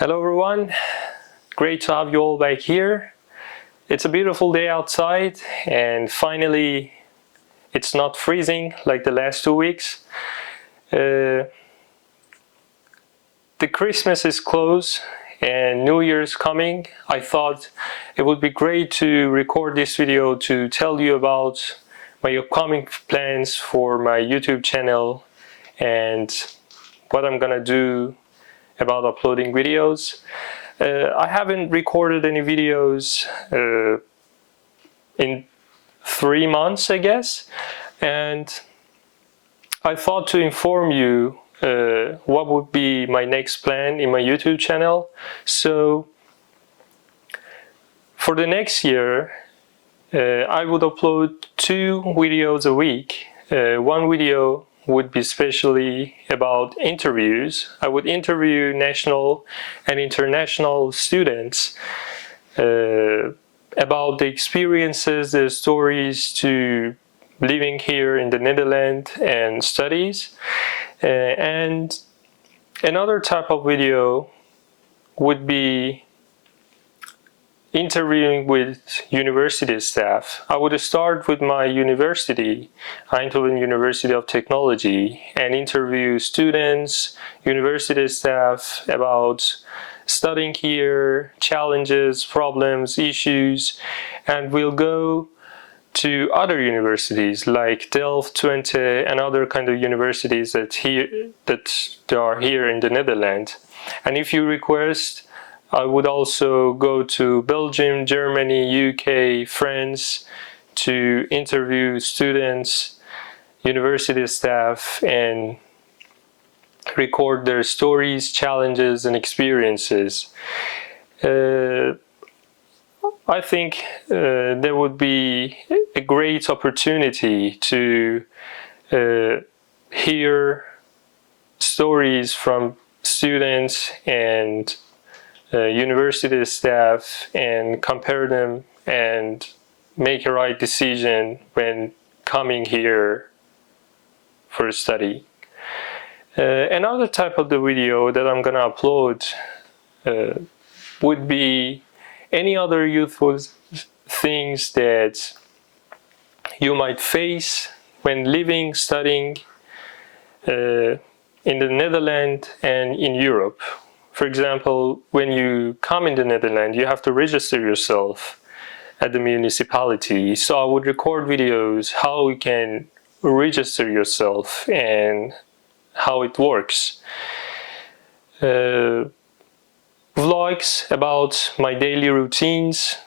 Hello everyone, great to have you all back here. It's a beautiful day outside and finally it's not freezing like the last 2 weeks. The Christmas is close and New Year's coming. I thought it would be great to record this video to tell you about my upcoming plans for my YouTube channel and what I'm gonna do about uploading videos. I haven't recorded any videos in 3 months, I guess, and I thought to inform you what would be my next plan in my YouTube channel. So for the next year, I would upload 2 videos a week. One video would be especially about interviews. I would interview national and international students about the experiences, the stories to living here in the Netherlands and studies. And another type of video would be interviewing with university staff. I would start with my university, Eindhoven University of Technology, and interview students, university staff about studying here, challenges, problems, issues, and we'll go to other universities like Delft, Twente, and other kind of universities that are here in the Netherlands. And if you request, I would also go to Belgium, Germany, UK, France to interview students, university staff, and record their stories, challenges, and experiences. I think there would be a great opportunity to hear stories from students and university staff and compare them and make a right decision when coming here for a study. Another type of the video that I'm gonna upload would be any other youthful things that you might face when living, studying in the Netherlands and in Europe. For example, when you come in the Netherlands, you have to register yourself at the municipality. So I would record videos how you can register yourself and how it works. Vlogs about my daily routines,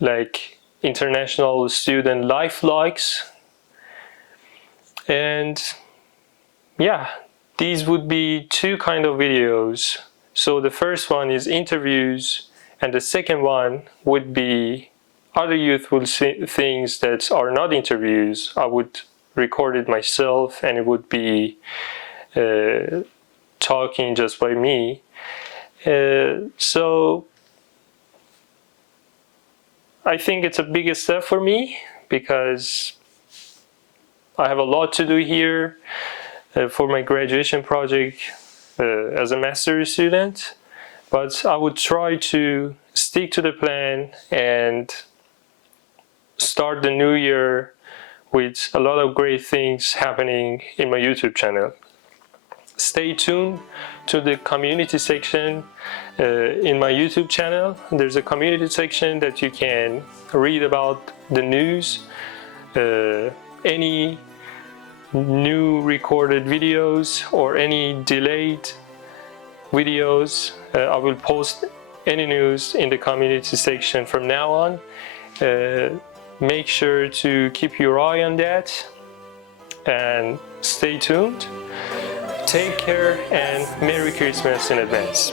like international student life vlogs. And yeah, these would be 2 kind of videos. So the first one is interviews, and the second one would be other youthful things that are not interviews. I would record it myself, and it would be talking just by me. So I think it's a big step for me because I have a lot to do here for my graduation project as a master's student, but I would try to stick to the plan and start the new year with a lot of great things happening in my YouTube channel. Stay tuned to the community section in my YouTube channel. There's a community section that you can read about the news, any new recorded videos or any delayed videos. I will post any news in the community section from now on. Make sure to keep your eye on that and stay tuned. Take care and Merry Christmas in advance.